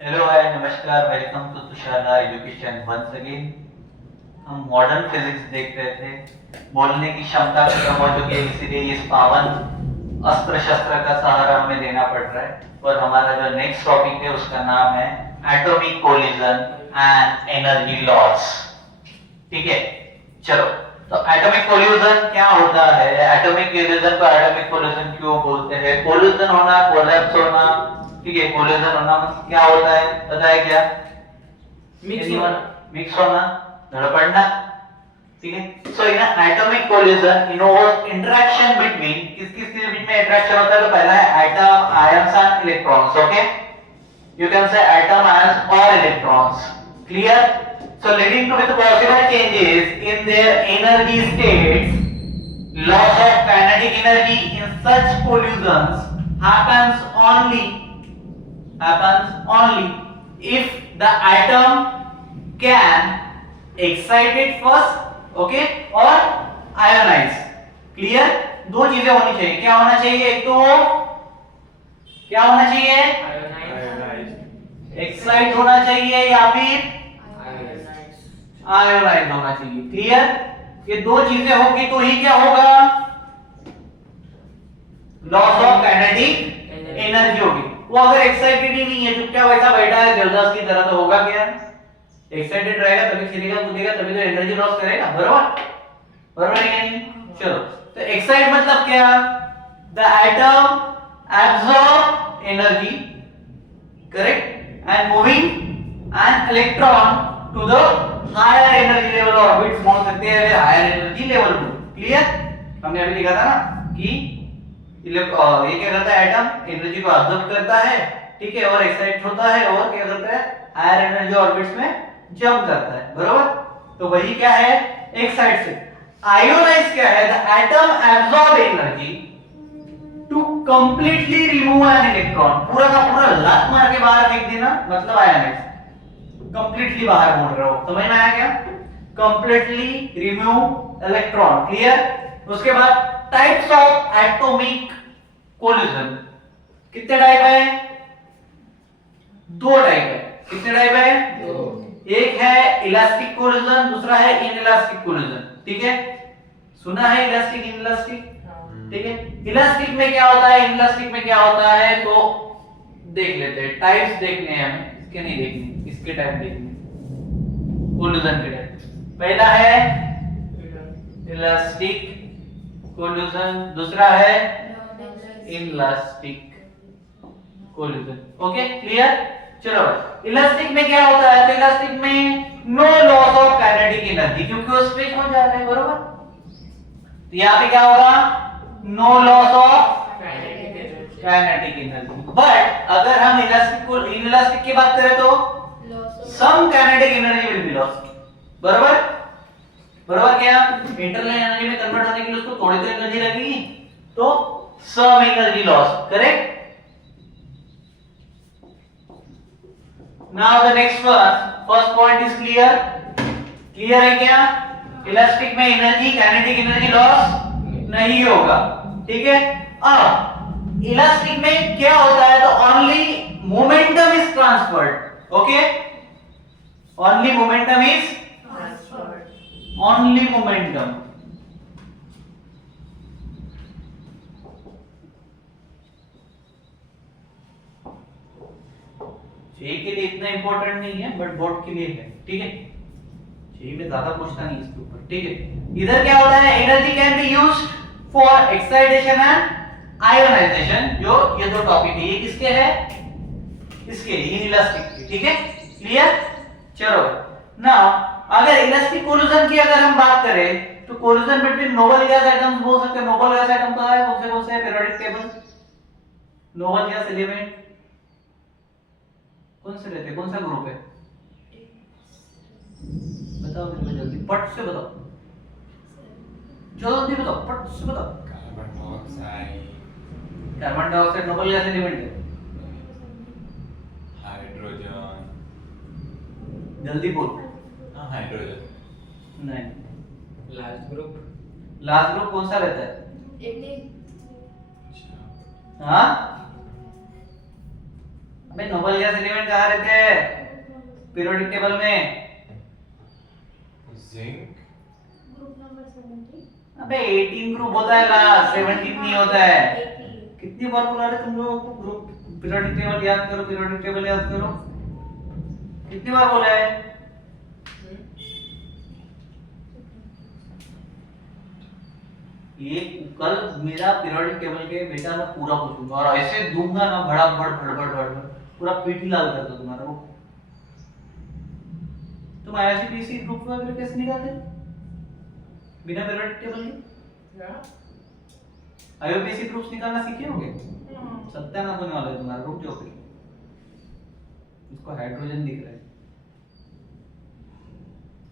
Hello hi नमस्कार welcome to Tushara education once again. हम modern physics देख रहे थे। बोलने की क्षमता खत्म हो चुकी है, इसीलिए इस पावन अस्त्र शस्त्र का सहारा हमें देना पड़ रहा है। और हमारा जो नेक्स्ट टॉपिक है उसका नाम है atomic collision and energy loss. ठीक है, चलो। तो एटॉमिक कोलिजन क्या होता है? एटॉमिक कोलिजन को एटॉमिक कोलिजन क्यों बोलते हैं? कोलिजन होना, कोलैप्स होना, ठीक है। कोलिजन होना क्या होता है, पता है क्या? मिक्स होना, धड़पड़ना, ठीक है। So in atomic collision involve interaction between किस किस के बीच में इंटरेक्शन होता है? तो पहला है atom ions and electrons. Okay, you can say atom ions or electrons. Clear? So leading to with possible changes in their energy states, loss of kinetic energy in such collisions happens only if the atom can excite it first, okay, or ionize. Clear? दो चीजें होनी चाहिए। क्या होना चाहिए? एक तो क्या होना चाहिए? एक्साइट होना चाहिए या फिर आयोनाइज होना चाहिए। क्लियर? ये दो चीजें होगी तो ही क्या होगा? लॉस ऑफ काइनेटिक एनर्जी होगी। वो अगर एक्साइटेड ही नहीं है, चुपचाप वैसा बैठा है देवदास की तरह, तो होगा क्या? एक्साइटेड रहेगा तभी खेलेगा कूदेगा, तभी तो एनर्जी लॉस करेगा। बराबर बराबर है क्या? नहीं? चलो, तो एक्साइट मतलब क्या? The atom absorb energy, correct, and moving an electron to the higher energy level orbits, बोल सकते हैं higher energy level को। क्लियर? हमने अभी देखा था ना कि ये क्या करता है? एटम एनर्जी को अब्सॉर्ब करता है, ठीक है, और एक्साइट होता है और क्या करता है? हायर एनर्जी ऑर्बिट्स में जंप करता है। बराबर? तो वही क्या है? एक्साइट से। आयोनाइज क्या है? The atom absorb energy to completely remove an electron, पूरा का पूरा लात मार के बाहर फेंक देना, मतलब आयोनाइज। कंप्लीटली बाहर बोल रहा हूं, समझ में आया क्या? Completely remove electron. क्लियर? उसके बाद टाइप्स ऑफ एटॉमिक कोलिजन। कितने टाइप है? दो टाइप है। कितने टाइप है? दो। एक है इलास्टिक कोलिजन, दूसरा है इनइलास्टिक कोलिजन। ठीक है, सुना है इलास्टिक इनइलास्टिक? ठीक है। इलास्टिक में क्या होता है, इनइलास्टिक में क्या होता है, तो देख लेते हैं। टाइप्स देखने हैं हमें, इसके नहीं देखने, इसके टाइप देखने, कोलिजन के टाइप। पहला है इलास्टिक कोलिजन, दूसरा है इनइलास्टिक कोलिजन। Okay, clear? चलो, इलास्टिक में क्या होता है? तो इलास्टिक में no loss of kinetic energy, क्योंकि वो स्ट्रेच हो जा रहा है। बरोबर? तो यहां पे क्या होगा? No loss of kinetic energy. But अगर हम इनइलास्टिक की बात करें तो some kinetic energy will be lost. बराबर? बराबर क्या? इंटरनल एनर्जी में कन्वर्ट होने के लिए उसको थोड़ी तो एनर्जी लगेगी, तो some energy loss. Correct? Now the next first point is clear. Clear है क्या? इलास्टिक में एनर्जी, काइनेटिक एनर्जी लॉस नहीं होगा। ठीक है। अब इलास्टिक में क्या होता है? तो only momentum is transferred. Okay, only momentum is transferred, only momentum. JEE के लिए इतना इंपॉर्टेंट नहीं है, बट बोर्ड के लिए है। ठीक है, जेई में ज्यादा पूछता नहीं इसके ऊपर। ठीक है, इधर क्या होता है? Energy can be used for excitation and ionization. जो ये दो टॉपिक है, ये किसके है? इसके इनइलास्टिक के। ठीक है, क्लियर? चलो, नाउ अगर इलास्टिक कोलिजन की अगर हम बात करें तो collision between noble gas atoms बोल सकते हैं। नोबल गैस एटम का है कौन से periodic table? Noble gas element कौन से रहते हैं? कौन सा ग्रुप है? बताओ मेरे को जल्दी, पट से बताओ, जल्दी बताओ, पट से बताओ। Carbon dioxide noble gas element है। हाइड्रोजन, जल्दी बोल। हाँ हाइड्रोजन नहीं, लास्ट ग्रुप कौन सा रहता है? एटी। हाँ, अबे नोबल गैस एलिमेंट कहाँ रहते हैं पीरियोडिक टेबल में? जिंक ग्रुप नंबर 17 अबे 18 ग्रुप होता है लास्ट, 17 नहीं होता है। कितनी बार बुला रहे तुम लोगों को ग्रुप पीरियोडिक टेबल याद करो, पीरियोडिक टेबल याद करो, कितनी बार बोला है? ये कल मेरा पीरियोडिक टेबल के बेटा मैं पूरा पूछूंगा और ऐसे दूंगा ना भड़ाभड़ भड़बड़ भड़बड़ पूरा पीठ ही लाल कर दूं तुम्हारा वो। तुम आईआरसीटीसी ग्रुप वगैरह कैसे निकालते बिना पीरियोडिक टेबल के? आईयूपीएसी ग्रुप्स निकालना सीखे होगे? सत्यानाश होने वाला है तुम्हारा, रुक जाओ फिर। इसको हाइड्रोजन दिख रहा है,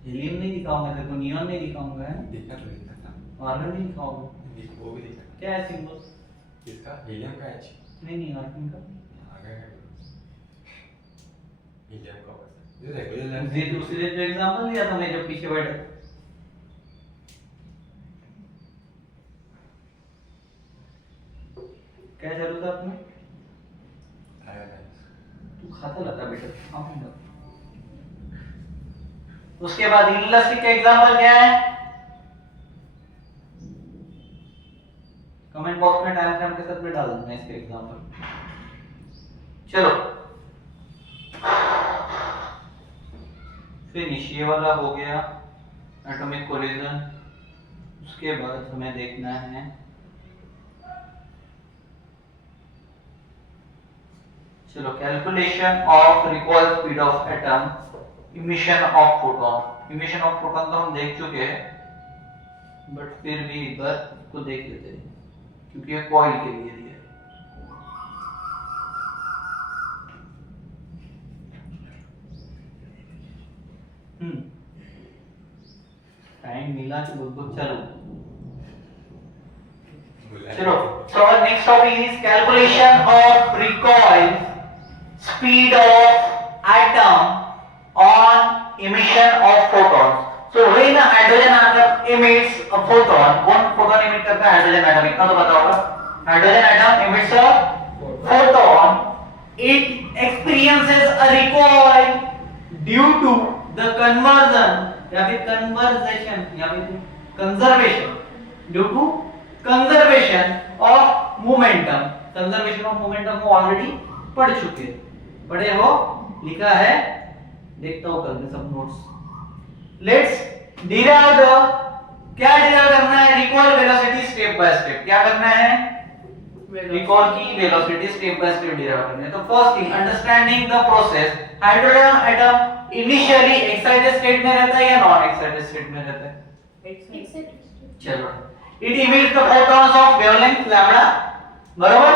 हीलियम नहीं दिखाऊंगा तेरे को, नियॉन नहीं दिखाऊंगा, है दिखा तो दिखा था, आर्गन नहीं दिखाऊंगा। वो भी दिखा। क्या है सिंबल? इसका हीलियम का एच नहीं आर्गन का आ गया है। हीलियम का होता है ये रेगुलर ये दूसरे जो एग्जांपल दिया था मैं जब पीछे बैठा, क्या चालू था आपने? तू खाता लगा बेटा, खाऊंगा। उसके बाद इनलेस्टिक का एग्जांपल क्या है? कमेंट बॉक्स में टाइम स्टैम्प के साथ में डाल देना इसके एग्जांपल। चलो फिनिश, ये वाला हो गया एटॉमिक कोलिजन। उसके बाद हमें देखना है चलो calculation of recoil speed of atom, emission of photon. Emission of photon तो हम देख चुके हैं, बट फिर भी एक बार इसको देख लेते हैं क्योंकि ये कॉइल के लिए दिया है। टाइम मिला तो बहुत चलो चलो। So our next topic is calculation of recoil speed of atom on emission of photons. So when a hydrogen atom emits a photon, कौन photon emit करता है? हाइड्रोजन एटम, इतना तो पता होगा। Hydrogen atom emits a photon, it experiences a recoil due to the conversion या फिर conversation या फिर conservation, due to conservation of momentum। conservation of momentum को ऑलरेडी पढ़ चुके हैं, पढ़े हो, लिखा है, देखता हूँ कल में सब नोट्स। लेट्स डिराइव द, क्या डिराइव करना है? Recall velocity step by step. क्या करना है? रिकॉल की velocity step by step derive करना है। तो first thing, understanding the process. Hydrogen atom initially excited state में रहता है या नॉन एक्साइटेड स्टेट में रहता है? चलो, it emits the photons of wavelength lambda, बराबर,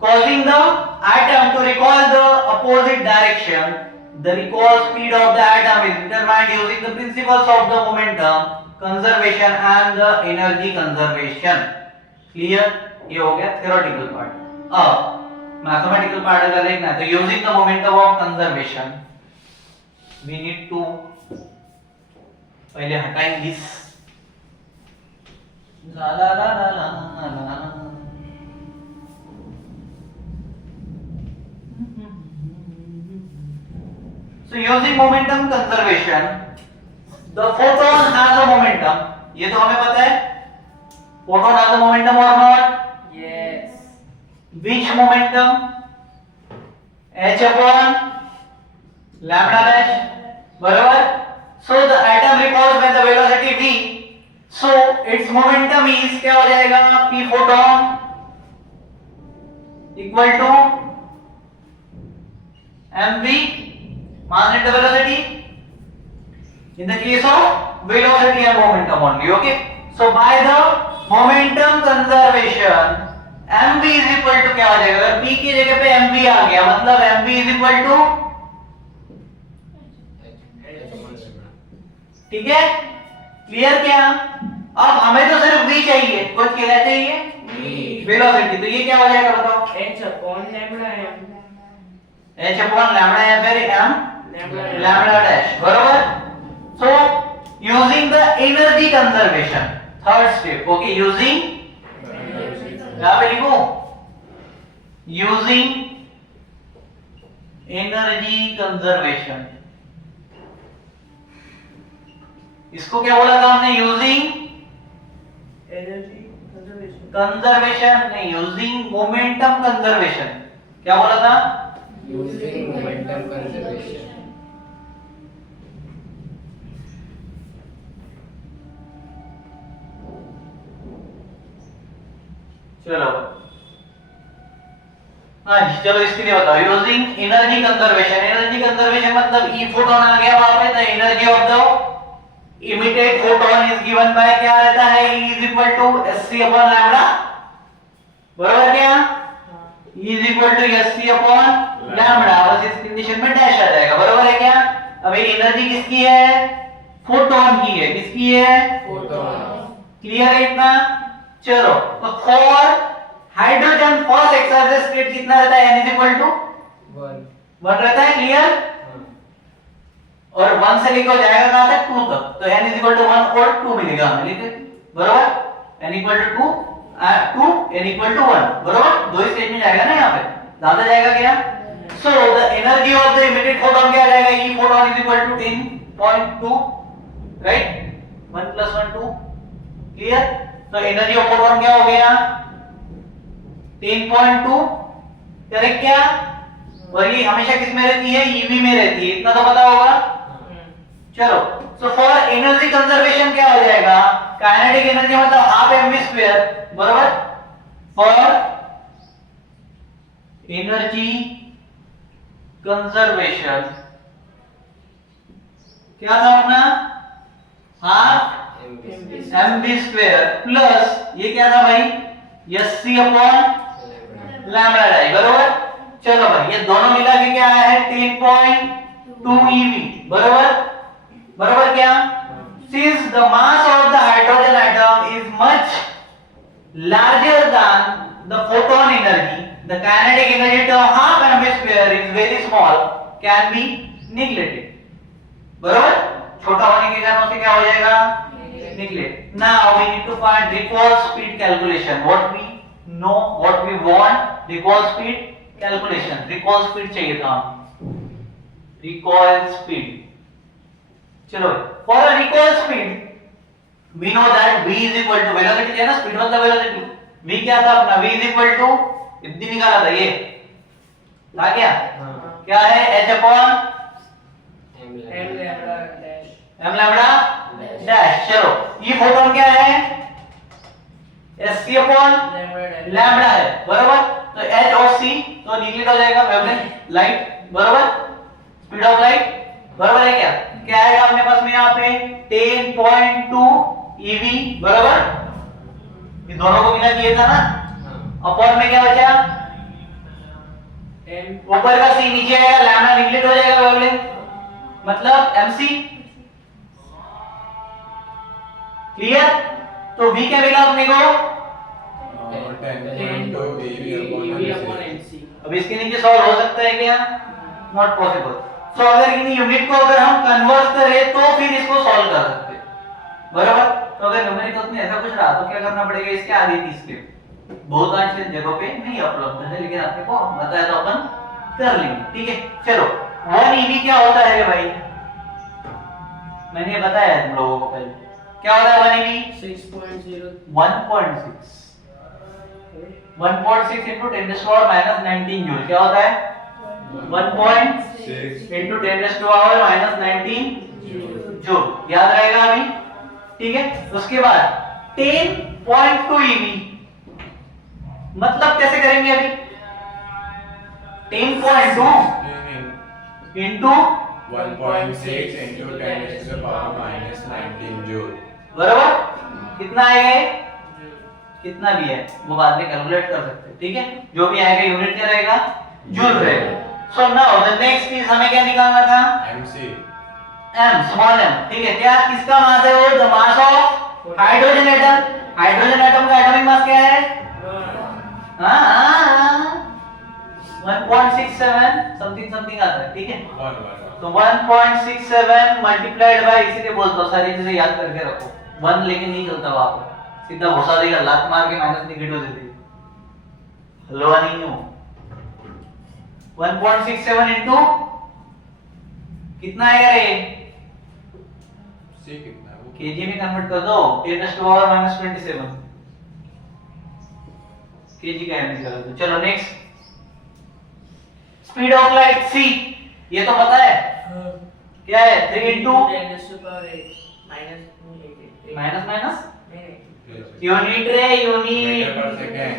causing the atom to recoil the opposite direction. The recoil speed of the atom is determined using the principles of the momentum conservation and the energy conservation. Clear? ये हो गया theoretical part. अब mathematical part अगर देखना है तो using the momentum of conservation, we need to पहले हटाएंगे this la la la la la la। So using momentum conservation, the photon has a momentum. ये तो हमें पता है, photon has a momentum or not? Yes. Which momentum? h upon lambda dash, बराबर। So the atom recoils with the velocity v, so its momentum is क्या हो जाएगा? p photon equal to mv mass into velocity in the case of velocity and momentum only. Okay, so by the momentum conservation mv is equal to क्या हो जाएगा? अगर p की जगह पे mv आ गया मतलब mv is equal to, ठीक है, क्लियर? क्या अब हमें तो सिर्फ v चाहिए, कुछ क्या चाहिए? वेलोसिटी। तो ये क्या हो जाएगा बताओ? h upon lambda m, h upon lambda या फिर m lambda dash, बराबर। So using the energy conservation, third step, okay, using, यहाँ पे लिखो, using एनर्जी कंजर्वेशन, इसको क्या बोला था हमने? Using energy conservation. कंजर्वेशन नहीं, यूजिंग मोमेंटम कंजर्वेशन। क्या बोला था? Using momentum conservation. चलो हाँ जी, चलो इसके लिए बताओ। Using energy conservation, energy conservation मतलब ई फोटोन आ गया वहां पे, तो energy of the emitted photon is given by क्या रहता है? E is equal to sc upon lambda, बरोबर क्या? E is equal to sc upon lambda, बस इस कंडीशन में डैश आ जाएगा, बरोबर है क्या? अब ये एनर्जी किसकी है? फोटोन की है। किसकी है? फोटोन। क्लियर है इतना? चलो, तो for hydrogen first excise state कितना रहता है? n is equal to 1 रहता है। क्लियर? और 1 से लेकर जाएगा कहां तक? 2 तक, तो n is equal to 1 और 2 मिलेगा हमें, लिखे बरोबर? n equal to 2 n equal to 1, बरोबर? दो स्टेज में जाएगा ना, यहाँ पे ज्यादा जाएगा क्या? So the energy of the emitted photon क्या आ जाएगा? E photon is equal to 10.2, right? 1 + 1 2, clear? तो एनर्जी ऑफ फोटोन क्या हो गया? 10.2, करेक्ट क्या? और ये हमेशा किस में रहती है? EV में रहती है, इतना तो पता होगा। चलो, सो फॉर एनर्जी कंजर्वेशन क्या हो जाएगा? काइनेटिक एनर्जी मतलब हाफ mv², बराबर? फॉर एनर्जी कंजर्वेशन क्या था अपना? हाफ mv² प्लस ये क्या था भाई? sc अपॉन लैम्डा डाई, बरोबर? चलो भाई, ये दोनों मिला के क्या आया है? 10.2 eV, बरोबर? बरोबर क्या? Since the mass of the hydrogen atom is much larger than the photon energy, the kinetic energy term half mv² is very small, can be neglected, बरोबर? छोटा होने के कारण उससे क्या हो जाएगा? Neglect. Now we need to find recoil speed calculation. What we know, what we want, recoil speed calculation. Recoil speed चाहिए था हमें. Recoil speed. चलो, for a recoil speed, we know that v is equal to velocity है ना, speed मतलब velocity. v क्या था अपना? v is equal to इतनी निकाला था ये. था क्या? क्या है? h upon m lambda dash। m lambda dash। चलो, ये फोटोन क्या है? sc अपॉन लैम्बडा है, बराबर? तो h और c तो निकल हो जाएगा, वेवलेंथ लाइट, बराबर? स्पीड ऑफ लाइट, बराबर है क्या? क्या आएगा अपने पास में यहाँ पे? 10.2 eV, बराबर? ये दोनों को मिला किया था ना, अपॉन में क्या बचा? ऊपर का c नीचे आएगा, लैम्बडा निकलेट हो जाएगा, वेवलेंथ मतलब mc। क्लियर? तो v क्या मिला अपने को? 10.2 eV upon mc। अब इसके नीचे सॉल्व हो सकता है क्या? Not possible. सो अगर इन यूनिट को अगर हम कन्वर्ट करें तो फिर इसको सॉल्व कर सकते हैं, बराबर? तो अगर न्यूमेरिकल्स में ऐसा कुछ रहा तो क्या करना पड़ेगा? इसके आगे की स्टेप बहुत अच्छे जगहों पे नहीं उपलब्ध है, लेकिन आपने को बताया तो अपन कर लेंगे, ठीक है? चलो, 1 eV क्या होता है भाई? मैंने बताया तुम लोगों को पहले, क्या होता है 1 eV? 6.0 1.6 1.6 into 10 to the power minus 19 joule. क्या होता है? 1.6 into 10 to the power minus 19 joule. याद रहेगा अभी, ठीक है? उसके बाद 10.2 eV मतलब कैसे करेंगे अभी? 10.2 into 1.6 into 10 to the power minus 19 joule, बराबर? कितना आएगा? कितना भी है वो बाद में कैलकुलेट कर सकते हैं, ठीक है? जो भी आएगा यूनिट क्या रहेगा? जूल रहेगा। So now the next is हमें क्या निकालना था? mc। m, स्मॉल m, ठीक है? क्या किसका मास है वो? The mass of hydrogen atom. Hydrogen atom का एटॉमिक मास क्या है? हाँ 1.67 समथिंग समथिंग आता है, ठीक है? तो 1.67 मल्टीप्लाइड बाय, इसीलिए बोलता हूं सारी चीजें याद करके रखो, 1 लेके नहीं चलता वहां पर, सीधा घुसा देगा, लात मार के माइनस नेगेटिव दे देगा, हलवा नहीं हूं। 1.67 into कितना आएगा रे? C कितना है वो? केजी में कन्वर्ट कर दो 10⁻⁻27 केजी का आंसर है। चलो next, speed of light c, ये तो पता है क्या है? 3 into माइनस माइनस यूनिट रे, यूनिट मीटर पर सेकंड।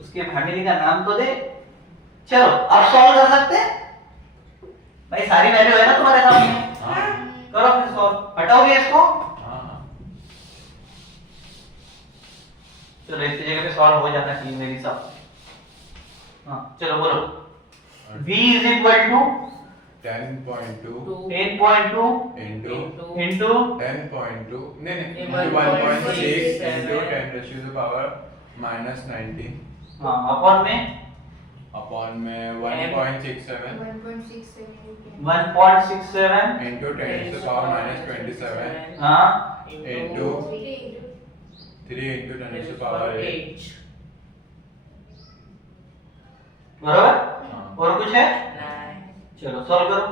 उसके फैमिली का नाम तो दे। चलो अब सॉल्व कर सकते हैं भाई, सारी वैल्यू है ना तुम्हारे सामने। हाँ करो फिर सॉल्व, हटाओगे इसको। हाँ चलो इस जगह पे सॉल्व हो जाना चाहिए मेरे हिसाब से। हाँ चलो बोलो, v is equal to 10.2 10.2 into into 10.2 नहीं ये 1.6 1.67 into 10 raised to the power minus 19 हाँ अपॉन में upon में 1.67 1.67 into 10 to the power minus 27 हाँ into 3 into 10 to the power 8 बराबर। हाँ। और कुछ है? चलो सॉल्व करो।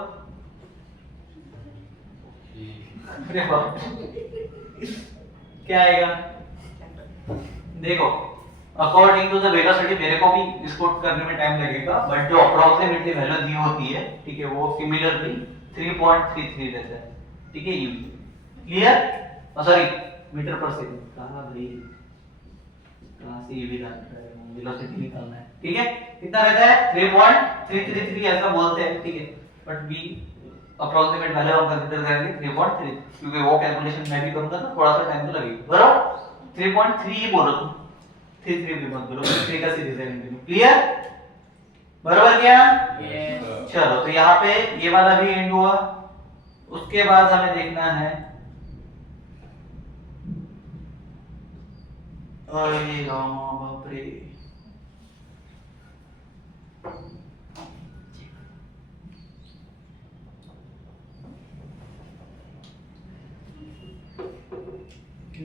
अरे बाप, क्या आएगा देखो, अकॉर्डिंग टू द वेलोसिटी मेरे को भी इसको करने में टाइम लगेगा, बट जो अप्रोक्सीमेटली वैल्यू दी होती है, ठीक है, वो सिमिलरली 3.33 रहता है, ठीक है। You clear? सॉरी मीटर पर सेकंड, कहां भाई, कहां से ये भी वेलोसिटी निकालना है, ठीक है। कितना रहता है? 3.333 ऐसा बोलते हैं, ठीक है, बट बी अप्रोक्सीमेट वैल्यू हम कंसीडर करेंगे 3.3, क्योंकि वो कैलकुलेशन मैं भी करूंगा ना, थोड़ा सा टाइम तो लगेगा, बराबर। 3.3 ही बोलो तुम, 3 भी मत बोलो, 3 का सीरीज है। क्लियर? बराबर क्या? Yes, sir. चलो तो यहाँ पे ये वाला भी एंड हुआ। उसके बाद हमें देखना है, अरे राम बाप रे,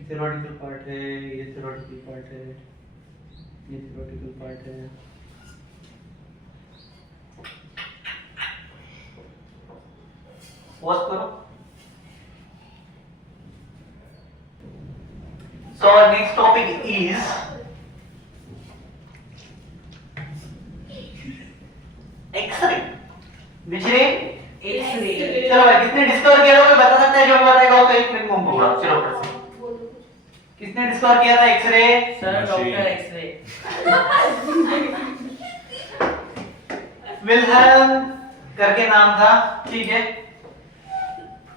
थ्योरेटिकल पार्ट है, ये थ्योरेटिकल पार्ट है, ये थ्योरेटिकल पार्ट है। पॉज करो। So our next topic is X-ray. Which ray? चलो भाई, किसने डिस्कवर किया था कोई बता सकता है? जो बताएगा वो एक मिनट में बोला। चलो फिर से, किसने डिस्कवर किया था x-ray? Sir doctor x-ray Wilhelm करके नाम था, ठीक है।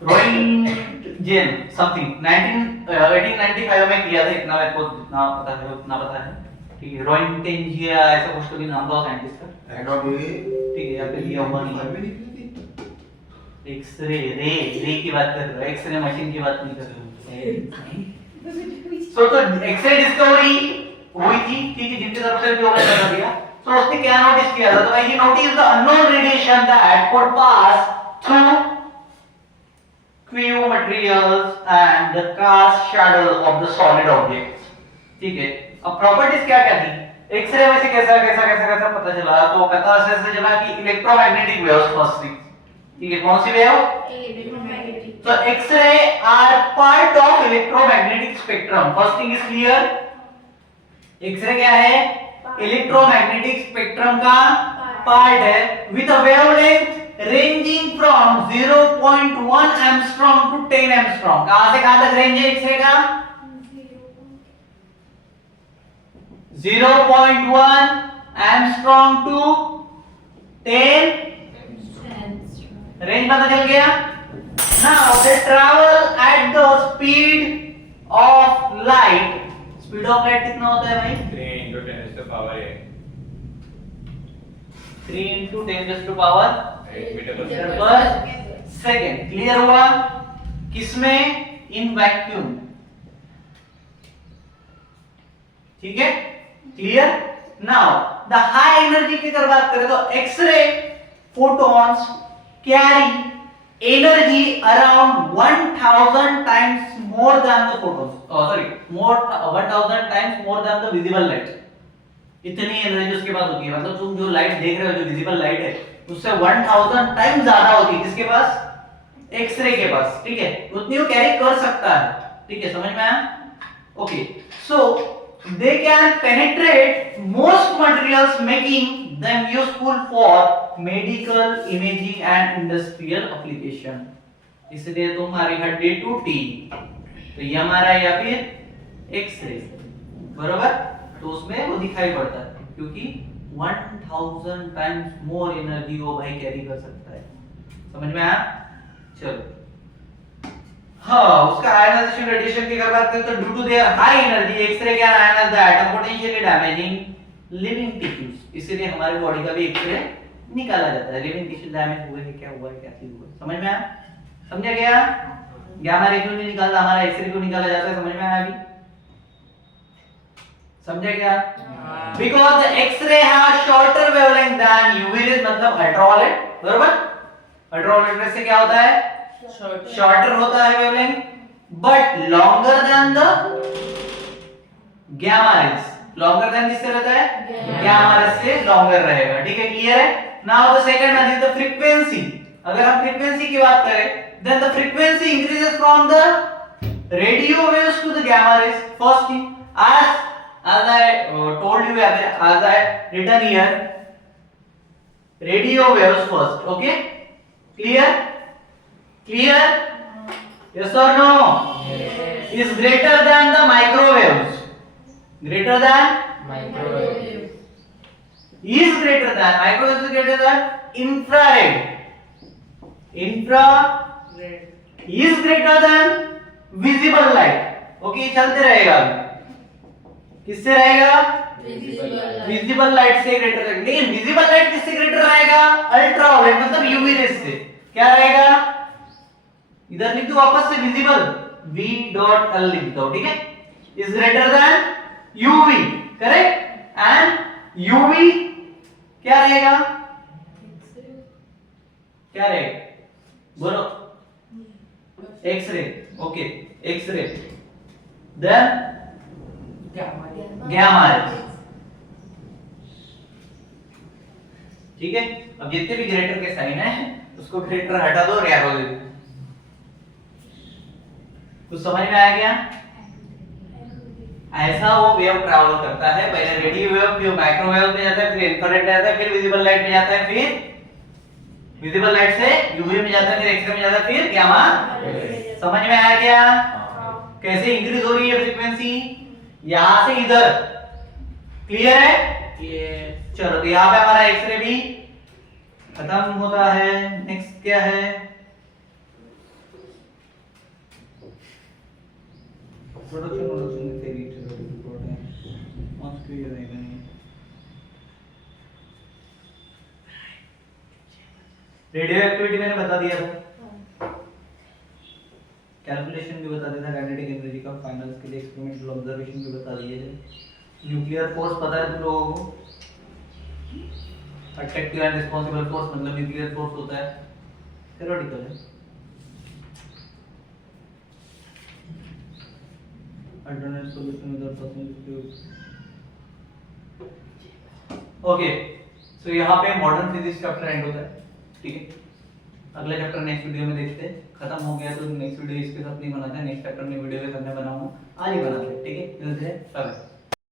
रोइंटजेन समथिंग 1895 में किया था, इतना मेरे को जितना पता है उतना पता है, ठीक है। रोइंटेंजिया ऐसा कुछ तो भी नाम था साइंटिस्ट का, ठीक है। यहाँ पे लिया हुआ नहीं है। एक्सरे रे, रे की बात कर रहा है, एक्सरे मशीन की बात नहीं कर रहा। तो एक्सरे डिस्कवरी हुई थी, ठीक है, जिनकी तरफ से जो मैंने बता दिया। तो उसने क्या नोटिस किया था? तो he notice the unknown radiation that could pass through cue materials and the cast shadow of the solid objects, ठीक है। अब प्रॉपर्टीज क्या क्या थी एक्सरे में से? कैसा कैसा कैसा कैसा पता चला? तो पता ऐसे चला कि इलेक्ट्रोमैग्नेटिक वेव्स फर्स्ट थी, ठीक है। कौन सी wave? So X-ray are part of electromagnetic spectrum. First thing is clear. X-ray क्या है? इलेक्ट्रोमैग्नेटिक स्पेक्ट्रम का पार्ट है, with a wavelength ranging from 0.1 angstrom to 10 angstrom. कहां से कहां तक रेंज है एक्सरे का? 0.1 एंगस्ट्रॉम to 10 रेंज पता चल गया? Now they travel at the speed of light. Speed of light कितना होता है भाई? 3 into 10 to the power 8 3 into 10 raised to power 8 metre पर पर सेकेंड। क्लियर हुआ? किसमें? इन वैक्यूम, ठीक है। Clear? Now the high energy की अगर बात करें तो x-ray photons carry energy around 1000 times more than the photons, 1000 times more than the visible light. इतनी एनर्जी उसके पास होती है, मतलब तुम जो लाइट देख रहे हो, जो विजिबल लाइट है, उससे 1000 टाइम ज्यादा होती है किसके पास? एक्सरे के पास, ठीक है? उतनी वो कैरी कर सकता है, ठीक है? समझ में आया? Okay, so they can penetrate most materials, making them useful for medical imaging and industrial application. इसलिए तुम्हारी हड्डी टूटी तो ये हमारा या फिर एक्सरे, बराबर? तो उसमें वो दिखाई पड़ता है क्योंकि 1000 टाइम्स मोर एनर्जी वो भाई कैरी कर सकता है। समझ में आया? चलो, हाँ, उसका आयनाइजेशन रेडिएशन की अगर बात करें तो due to their high energy x-ray can ionise the atom potentially damaging living tissues. इसलिए हमारे बॉडी का भी एक्सरे निकाला जाता है। लिविंग टिश्यू डैमेज हुए है, क्या हुआ है, क्या चीज हुआ है, समझ में आया? समझा गया? गामा रे क्यों नहीं निकालता, हमारा एक्सरे क्यों निकाला जाता है, समझ में आया अभी? समझा गया? Because the x-ray have shorter wavelength than UV rays, मतलब अल्ट्रावायलेट, बराबर? अल्ट्रावायलेट रेज से क्या होता है? शॉर्टर होता है wavelength, but longer than the gamma rays. Longer than किससे रहता है? गामा रेज से लॉन्गर रहेगा, ठीक है? क्लियर है? Now the second one is the frequency. अगर हम फ्रीक्वेंसी की बात करें, then the frequency increases from the radio waves to the gamma rays. First thing, as I told you, as I written here, radio waves first, okay? Clear? Clear? Yes or no? Yes. Is greater than the microwaves. Greater than? Microwave. Is greater than. Microwaves is greater than infrared. Infrared is greater than visible light. Okay, चलते रहेगा। किससे रहेगा? Visible light से greater रहेगा। लेकिन visible light किससे greater रहेगा? Ultraviolet, मतलब यूवी रेज से। क्या रहेगा? इधर लिख दो वापस से विजिबल, V डॉट L लिख दो, ठीक है? Is greater than UV, correct? And UV क्या रहेगा? क्या रहेगा? बोलो। X-ray, okay, x-ray, then gamma rays, ठीक है? अब जितने भी ग्रेटर के साइन है उसको ग्रेटर हटा दो, एरो दे दो। कुछ समझ में आया क्या? ऐसा वो वेव ट्रैवल करता है, पहले रेडियो वेव, फिर माइक्रोवेव में जाता है, फिर इंफ्रारेड में जाता है, फिर विजिबल लाइट में जाता है, फिर विजिबल लाइट से यूवी में जाता है, फिर एक्सरे में जाता है, फिर गामा। समझ में आया क्या? कैसे इंक्रीज हो रही है फ्रीक्वेंसी? यहां से इधर। क्लियर है? चलो, तो यहाँ पे हमारा एक्सरे भी खत्म होता है। नेक्स्ट क्या है? प्रोडक्शन रिपोर्ट है। रेडियो एक्टिविटी मैंने बता दिया था, कैलकुलेशन भी बता दिया था, काइनेटिक एनर्जी का, फाइनल्स के लिए एक्सपेरिमेंटल ऑब्जर्वेशन भी बता दिए थे। न्यूक्लियर फोर्स पता है तुम लोगों को? अट्रैक्टिव एंड रिस्पांसिबल फोर्स मतलब न्यूक्लियर फोर्स होता है, थ्योरेटिकल है। Alternate solution with possible. Okay, so यहाँ पे मॉडर्न फिजिक्स चैप्टर एंड होता है, ठीक है? अगला चैप्टर नेक्स्ट वीडियो में देखते हैं। खत्म हो गया तो नेक्स्ट वीडियो इसके साथ नहीं बनाते हैं, नेक्स्ट चैप्टर में वीडियो के साथ में बनाऊंगा, आज ही बनाते हैं, ठीक है? मिलते हैं, बाय।